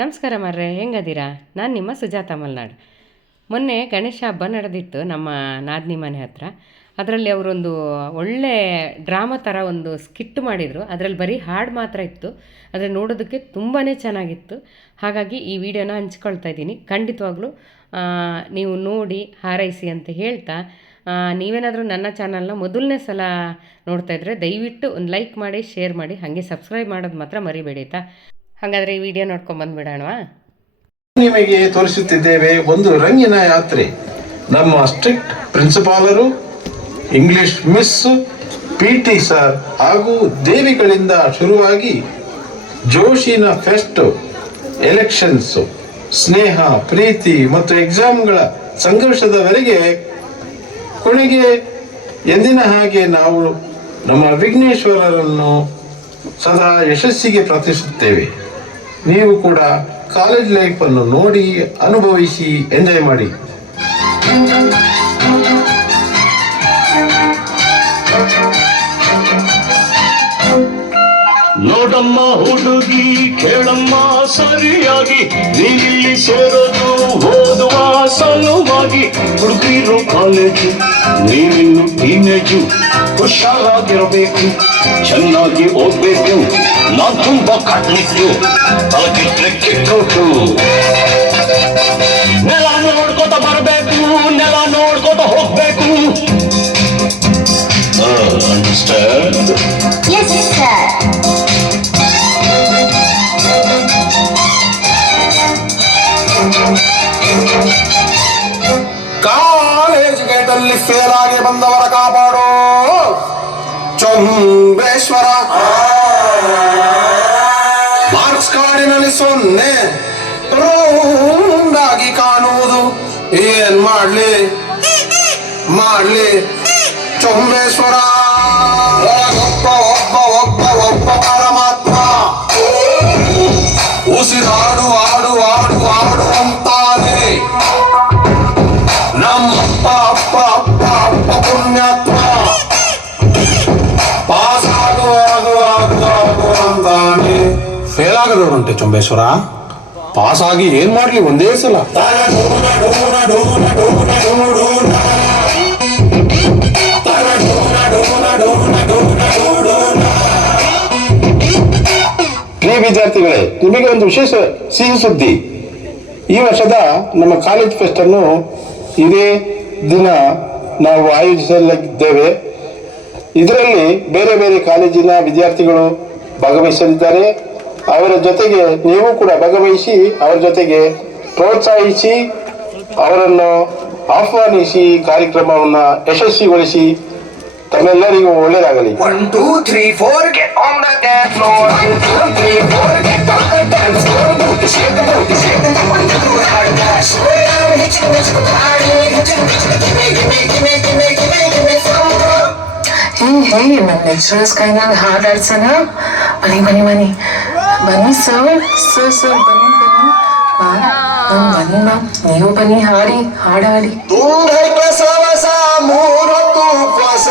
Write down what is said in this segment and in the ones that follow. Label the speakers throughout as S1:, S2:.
S1: ನಮಸ್ಕಾರ ಮರ್ರೆ, ಹೆಂಗದೀರಾ? ನಾನು ನಿಮ್ಮ ಸುಜಾತ ಮಲ್ನಾಡ್. ಮೊನ್ನೆ ಗಣೇಶ ಹಬ್ಬ ನಡೆದಿತ್ತು ನಮ್ಮ ನಾದ್ನಿ ಮನೆ ಹತ್ರ. ಅದರಲ್ಲಿ ಅವರೊಂದು ಒಳ್ಳೆ ಡ್ರಾಮಾ ಥರ ಒಂದು ಸ್ಕಿಟ್ ಮಾಡಿದರು. ಅದರಲ್ಲಿ ಬರೀ ಹಾಡು ಮಾತ್ರ ಇತ್ತು. ಆದರೆ ನೋಡೋದಕ್ಕೆ ತುಂಬಾ ಚೆನ್ನಾಗಿತ್ತು. ಹಾಗಾಗಿ ಈ ವಿಡಿಯೋನ ಹಂಚ್ಕೊಳ್ತಾ ಇದ್ದೀನಿ. ಖಂಡಿತವಾಗ್ಲೂ ನೀವು ನೋಡಿ ಹಾರೈಸಿ ಅಂತ ಹೇಳ್ತಾ ನೀವೇನಾದರೂ ನನ್ನ ಚಾನಲ್ನ ಮೊದಲನೇ ಸಲ ನೋಡ್ತಾ ಇದ್ದರೆ ದಯವಿಟ್ಟು ಒಂದು ಲೈಕ್ ಮಾಡಿ, ಶೇರ್ ಮಾಡಿ, ಹಾಗೆ ಸಬ್ಸ್ಕ್ರೈಬ್ ಮಾಡೋದು ಮಾತ್ರ ಮರಿಬೇಡಿ ಆಯ್ತಾ? ಹಾಗಾದರೆ ಈ ವಿಡಿಯೋ ನೋಡ್ಕೊಂಡು ಬಂದ್ಬಿಡೋಣವಾ?
S2: ನಿಮಗೆ ತೋರಿಸುತ್ತಿದ್ದೇವೆ ಒಂದು ರಂಗಿನ ಯಾತ್ರೆ. ನಮ್ಮ strict ಪ್ರಿನ್ಸಿಪಾಲರು, English miss, P T sir ಹಾಗೂ ದೇವಿಗಳಿಂದ ಶುರುವಾಗಿ ಜೋಶಿನ ಫೆಸ್ಟ್, ಎಲೆಕ್ಷನ್ಸ್, ಸ್ನೇಹ, ಪ್ರೀತಿ ಮತ್ತು ಎಕ್ಸಾಮ್ಗಳ ಸಂಘರ್ಷದವರೆಗೆ ಕೊನೆಗೆ ಎಂದಿನ ಹಾಗೆ ನಾವು ನಮ್ಮ ವಿಘ್ನೇಶ್ವರರನ್ನು ಸದಾ ಯಶಸ್ಸಿಗೆ ಪ್ರಾರ್ಥಿಸುತ್ತೇವೆ. ನೀವು ಕೂಡ ಕಾಲೇಜ್ ಲೈಫ್ ಅನ್ನು ನೋಡಿ, ಅನುಭವಿಸಿ ಎಂಜಾಯ್ ಮಾಡಿ.
S3: ನೋಡಮ್ಮ ಹುಡುಗಿ, ಕೇಳಮ್ಮ ಸರಿಯಾಗಿ. ನೀವಿಲ್ಲಿ ಸೇರೋದು, ಓದುವ ಸಲುವಾಗಿ. ಹುಡುಗಿರೋ ಕಾಲೇಜು ನೀವಿನ್ನು ಟೀನೇಜು ಹುಷಾರಾಗಿರಬೇಕು ಚೆನ್ನಾಗಿ ಓದ್ಬೇಕು ನಾ ತುಂಬಾ ಕಟ್ಲಿಟ್ಟು ತಲಕಿಟ್ರೆ ಕಿಟ್ಟೋಟು ನೆಲ ನೋಡ್ಕೊತ ಬರಬೇಕು ನೆಲ ನೋಡ್ಕೊತ ಹೋಗ್ಬೇಕು understand
S4: Yes, sir.
S5: College ಗೇಟಲ್ಲಿ fail ಆಗಿ ಬಂದವರ ಕಾಪಾಡೋ ಚೊಂಬೇಶ್ವರ ಮಾರ್ಕ್ಸ್ ಕಾರ್ಡಿನಲ್ಲಿ ಸೊನ್ನೆ. ರೌಂಡಾಗಿ ಕಾಣುವುದು. ಏನ್ ಮಾಡ್ಲಿ? ಮಾಡ್ಲಿ? ಚೊಂಬೇಶ್ವರ. ಒಬ್ಬ ಒಬ್ಬ ಒಬ್ಬ ಒಬ್ಬ ಪರಮಾತ್ಮ. ಉಸಿರಾಡು, ಆಡು ಆಡು ಆಡು ಅಂತಾನೆ. ಆಗದವರಂತೆ ಚೊಂಬೇಶ್ವರ ಪಾಸ್ ಆಗಿ ಏನ್ ಮಾಡ್ಲಿ ಒಂದೇ ಸಲ.
S2: ವಿದ್ಯಾರ್ಥಿಗಳೇ, ನಿಮಗೆ ಒಂದು ವಿಶೇಷ ಸಿಹಿ ಸುದ್ದಿ. ಈ ವರ್ಷದ ನಮ್ಮ ಕಾಲೇಜ್ ಫೆಸ್ಟ್ ಅನ್ನು ಇದೇ ದಿನ ನಾವು ಆಯೋಜಿಸಲಿದ್ದೇವೆ. ಇದರಲ್ಲಿ ಬೇರೆ ಬೇರೆ ಕಾಲೇಜಿನ ವಿದ್ಯಾರ್ಥಿಗಳು ಭಾಗವಹಿಸಲಿದ್ದಾರೆ. ಅವರ ಜೊತೆಗೆ ನೀವು ಕೂಡ ಭಾಗವಹಿಸಿ ಅವರ ಜೊತೆಗೆ ಪ್ರೋತ್ಸಾಹಿಸಿ ಅವರನ್ನು ಆಹ್ವಾನಿಸಿ ಕಾರ್ಯಕ್ರಮವನ್ನು ಯಶಸ್ವಿಗೊಳಿಸಿ ತಮ್ಮೆಲ್ಲರಿಗೂ ಒಳ್ಳೆಯದಾಗಲಿ
S5: one two three four
S6: hey hey ನನ್ನ ಕೈನಾಗ ಹಾಡಾಡ್ಸೋಣ ಮನಿ ಮನಿ ಮನಿ ಬನ್ನಿ ಸರ್ ಸರ್ ಸರ್ ಬನ್ನಿ ಬನ್ನಿ ಬಾ ಮ್ಯಾಮ್ ಬನ್ನಿ ಮ್ಯಾಮ್ ನೀವು ಬನ್ನಿ ಹಾಡಿ ಹಾಡು ಹಾಡಿ
S5: ತುಂಡ ಕಸ ವಸ ಮೂರೊತ್ತು ಉಪವಾಸ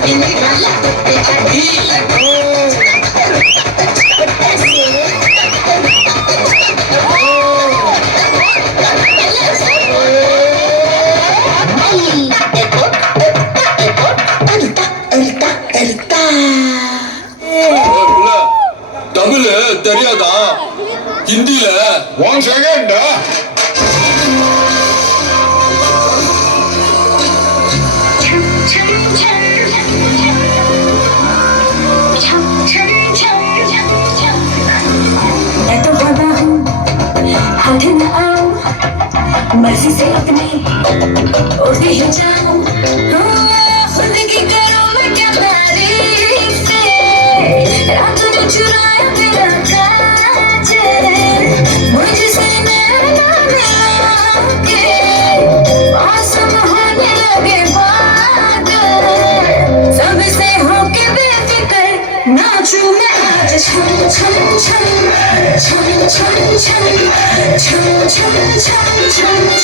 S4: Give me my life, bitch, I need. मर्ज़ी से अपनी उड़ती ही जाऊँ हाँ, खुद की करूँ मैं क्या तारीफ़ से। रात ने चुराया मेरा काजल। मुझसे नैना मिला के मौसम होने लगे बादल। सबसे होके बेफिक्र नाचूं मैं आज। छम छम छम छम छम छम छम छम छम
S5: Church.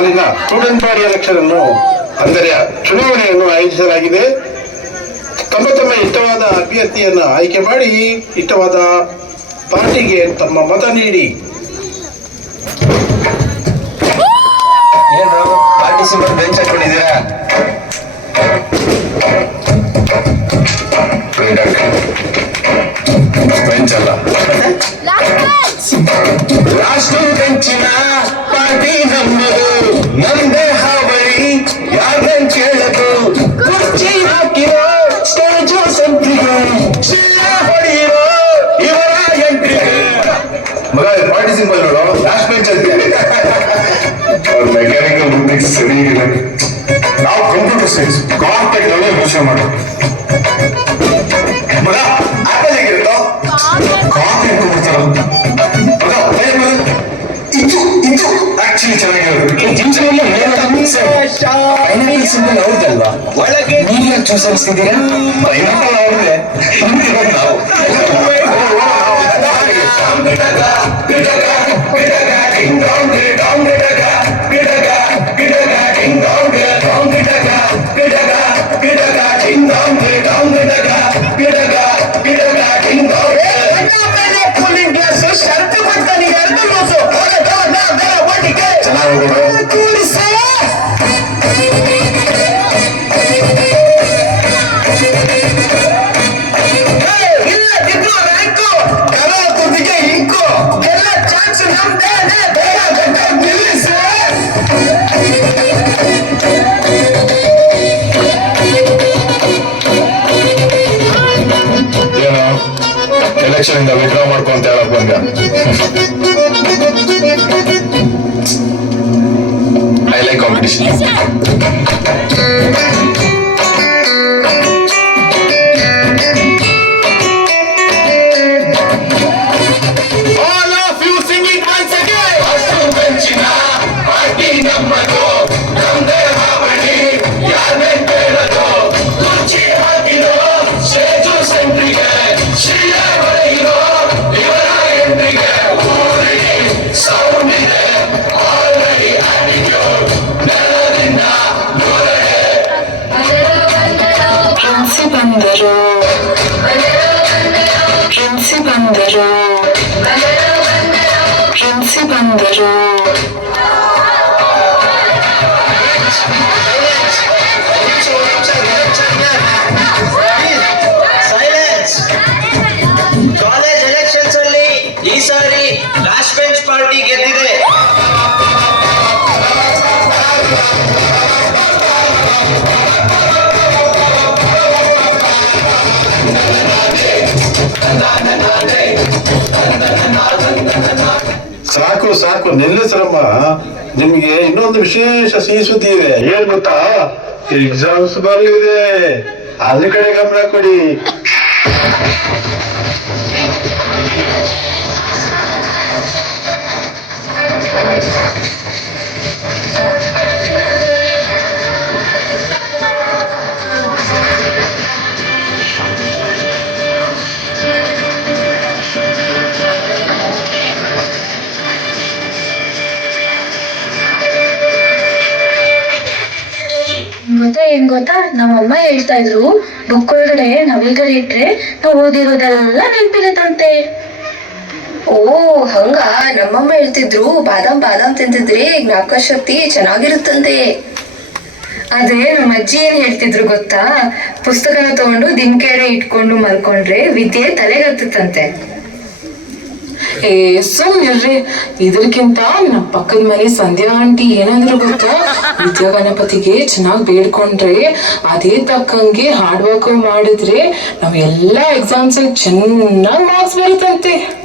S5: ಸಾಲಿನ ಸ್ಟೂಡೆಂಟ್ ಬಾಡಿ ಎಲೆಕ್ಷನ್ ಅನ್ನು ಅಂದರೆ ಚುನಾವಣೆಯನ್ನು ಆಯೋಜಿಸಲಾಗಿದೆ. ತಮ್ಮ ತಮ್ಮ ಇಷ್ಟವಾದ ಅಭ್ಯರ್ಥಿಯನ್ನು ಆಯ್ಕೆ ಮಾಡಿ ಇಷ್ಟವಾದ ಪಾರ್ಟಿಗೆ ತಮ್ಮ ಮತ ನೀಡಿ.
S7: ಏನು ಪಾರ್ಟಿಸಿಪೇಟ್ ಬೆಂಚ್ ಹಾಕೊಂಡಿದ್ದೀರಾ? ಬೆಂಚ್ ಅಲ್ಲ. ಲಾಸ್ಟ್ ಬೆಂಚಿನ ಪಾರ್ಟಿ ನಮ್ಮದು. ನಮ್ದೇ ಹಾವಳಿ ಯಾರನ್ ಕೇಳದು? ಕುರ್ಚಿ ಹಾಕಿರೋ ಸ್ಟೇಜು ಸಂತಿಗೆ ಶಿಲ್ಲ ಇವರ ಎಂಟ್ರಿಗೆ. ಮಗ ಪಾರ್ಟಿ ಸಿಂಬಲ್ ನೋಡು. ಲಾಸ್ಟ್ ಬೆಂಚ್ ಅಂತೀವಿ ಅವ್ರ ಮೆಕ್ಯಾನಿಕಲ್ ಬುದ್ಧಿಗೆ ಸರಿ ಹೆಚ್ಚು ಸಲ್ಲಿಸ್ತಿದ್ದೀರಾ ನಾವು ಗಿಡಗ ಗಿಡಗ ಗಿಡಗ ಗಿಡಗ ಗಿಡಗ ಗಿಡಗ ಇಂದ ವಿಡ್ರಾ ಮಾಡ್ಕೊ ಅಂತ ಹೇಳಕ್ ಬಂದ.
S5: I like competition second jour.
S2: ಸಾಕು ಸಾಕು ನಿಲ್ಲಿಸ್ರಮ್ಮ ನಿಮ್ಗೆ ಇನ್ನೊಂದು ವಿಶೇಷ ಸಿಹಿ ಸುದ್ದಿ ಇದೆ. ಏನ್ ಗೊತ್ತಾ? ಎಕ್ಸಾಮ್ಸ್ ಬರ್ಲಿದೆ. ಅದ್ರ ಕಡೆ ಗಮನ ಕೊಡಿ.
S8: ಏನ್ ಗೊತ್ತಾ? ನಮ್ಮಮ್ಮ ಹೇಳ್ತಾ ಇದ್ರು, ಬುಕ್ ಒಳಗಡೆ ನವಿಲ್ಗಡೆ ಇಟ್ರೆ ನಾವು ಓದಿರೋದೆಲ್ಲ ನೆನ್ಪಿರತ್ತಂತೆ.
S9: ಓ, ಹಂಗ? ನಮ್ಮಮ್ಮ ಹೇಳ್ತಿದ್ರು, ಬಾದಾಮ್ ಬಾದಾಮ್ ತಿಂತಿದ್ರೆ, ಜ್ಞಾಪಕ ಶಕ್ತಿ ಚೆನ್ನಾಗಿರುತ್ತಂತೆ.
S8: ಆದ್ರೆ ನಮ್ಮ ಅಜ್ಜಿ ಏನ್ ಹೇಳ್ತಿದ್ರು ಗೊತ್ತಾ? ಪುಸ್ತಕನ ತಗೊಂಡು ದಿನಕೆಡೆ ಇಟ್ಕೊಂಡು ಮಲ್ಕೊಂಡ್ರೆ ವಿದ್ಯೆ ತಲೆಗತ್ತಂತೆ
S6: ಏ ಸುಮ್ನಿರ್ರಿ ಇದಕ್ಕಿಂತ ನಮ್ಮ ಪಕ್ಕದ ಮನೆ ಸಂಧ್ಯಾ ಆಂಟಿ ಏನಂದ್ರು ಗೊತ್ತಾ? ವಿದ್ಯಾ ಗಣಪತಿಗೆ ಚೆನ್ನಾಗಿ ಬೇಡ್ಕೊಂಡ್ರೆ ಅದೇ ತಕ್ಕಂಗೆ ಹಾರ್ಡ್ ವರ್ಕ್ ಮಾಡಿದ್ರೆ ನಾವ್ ಎಲ್ಲಾ ಎಕ್ಸಾಮ್ಸ್ ಅಲ್ಲಿ ಚೆನ್ನಾಗಿ ಮಾರ್ಕ್ಸ್ ಬರುತ್ತಂತೆ.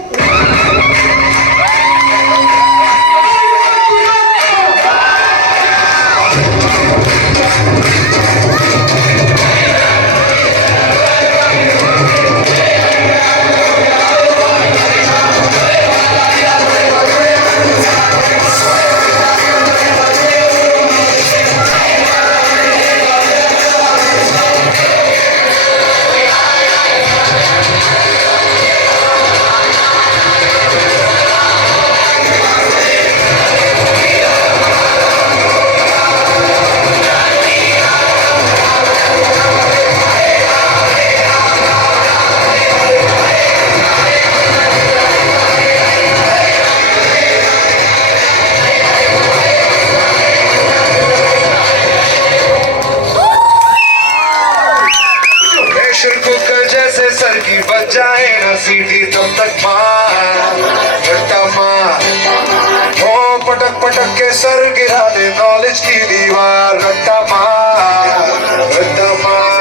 S10: पटक पटक के सर गिरा दे नॉलेज की दीवार घट्टा मार घट्टा मार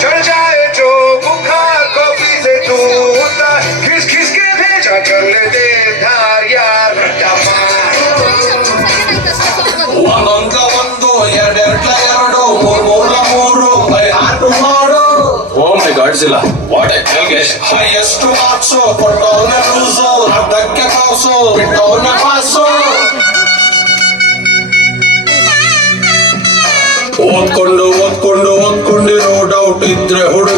S10: चढ़ जाए जो बुखार कॉफी से तू उतर खिस खिस के भेजा चल दे धार यार घट्टा मार
S11: ಒಂದೊಂದ ಒಂದು ಎರಡೆರಡ್ಲ ಎರಡು ಮೂರ್ ಮೂರ್ಲ ಮೂರು ಬೈ ಆಟು ಮಾಡು
S7: ಓ ಮೈ ಗಾಡ್ಸ್ ಇಲ್ಲ ವಾಟ್
S11: ಹೈಯೆಸ್ಟ್ ಮಾರ್ಕ್ಸ್ ಕೊಟ್ಟವನ ಲೂಸು ಅರ್ಧಕ್ಕೆ ಕಾಸು ಬಿಟ್ಟವನ ಪಾಸು ಓದ್ಕೊಂಡು ಓದ್ಕೊಂಡು ಓದ್ಕೊಂಡಿರೋ ಡೌಟ್ ಇದ್ರೆ ಹುಡುಗಿಯನ್ನ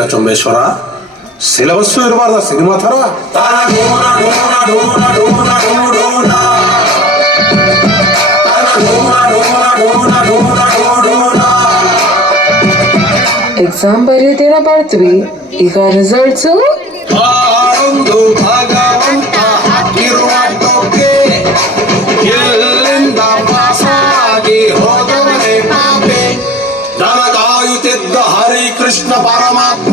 S7: ಸಬ್ಜೆಕ್ಟೇ ಸರಿ ಇಲ್ಲ ಚೊಂಬೇಶ್ವರ ಸಿಲೆಬಸ್ಸು ಇರಬಾರ್ದ ಸಿನಿಮಾ ಥರ
S11: ತಾನ ಡೋನ ಡೋನ ಡೋನ ಡೋನ ಡೋನ ಡೋನ ತಾನ ಡೋನ ಡೋನ ಡೋನ ಡೋನ ಡೋನ
S12: ಎಕ್ಸಾಮ್ ಬರೆಯೋದೇನೋ ಬರ್ತೀವಿ ಈಗ ರಿಸಲ್ಟ್ಸು
S11: ಆರೊಂದು ಭಗವಂತ ಹಾಕಿರುವ ಟೊಕ್ಕೆ ಎಲ್ಲಿಂದ ಪಾಸಾಗಿ ಹೋದವನೇ ಪಾಪೆ ದನ ಕಾಯುತ್ತಿದ್ದ ಹರಿಕೃಷ್ಣ ಪರಮಾತ್ಮ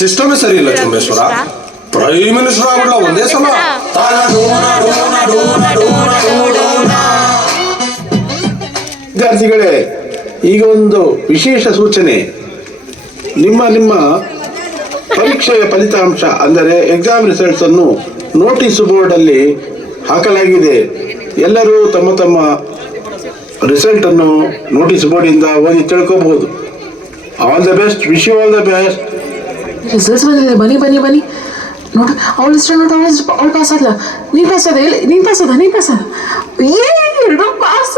S7: ಸಿಸ್ಟಮೇ ಸರಿ ಇಲ್ಲ ಚುಂಬೇಶ್ವರ. ಪ್ರೈಮ್ ಮಿನಿಸ್ಟರ್ ಆಗ್ಬಿಡ್ಲ ಒಂದೇ ಸಲ.
S2: ವಿದ್ಯಾರ್ಥಿಗಳೇ ಈಗ ಒಂದು ವಿಶೇಷ ಸೂಚನೆ. ನಿಮ್ಮ ನಿಮ್ಮ ಪರೀಕ್ಷೆಯ ಫಲಿತಾಂಶ ಅಂದರೆ ಎಕ್ಸಾಮ್ ರಿಸಲ್ಟ್ಸ್ ಅನ್ನು ನೋಟಿಸ್ ಬೋರ್ಡ್ ಅಲ್ಲಿ ಹಾಕಲಾಗಿದೆ. ಎಲ್ಲರೂ ತಮ್ಮ ತಮ್ಮ ರಿಸಲ್ಟ್ ಅನ್ನು ನೋಟಿಸ್ ಬೋರ್ಡ್ ಇಂದ ಓದಿ ತಿಳ್ಕೋಬಹುದು. All the best wish you all the best
S12: results ಬಂದಿದೆ ಬನ್ನಿ ಬನ್ನಿ ಬನ್ನಿ ನೋಡು ಅವಳ ಇಷ್ಟ ನೋಡು, ಅವಳ ಅವಳು ಪಾಸ್ ಆದ್ಲ. ನೀನು ಪಾಸ್ ಆದ ನೀನ್ ಪಾಸ್ ಆದ, ನೀನು ಪಾಸ್ ಆದ. ಏ, ಎರಡು ಪಾಸ್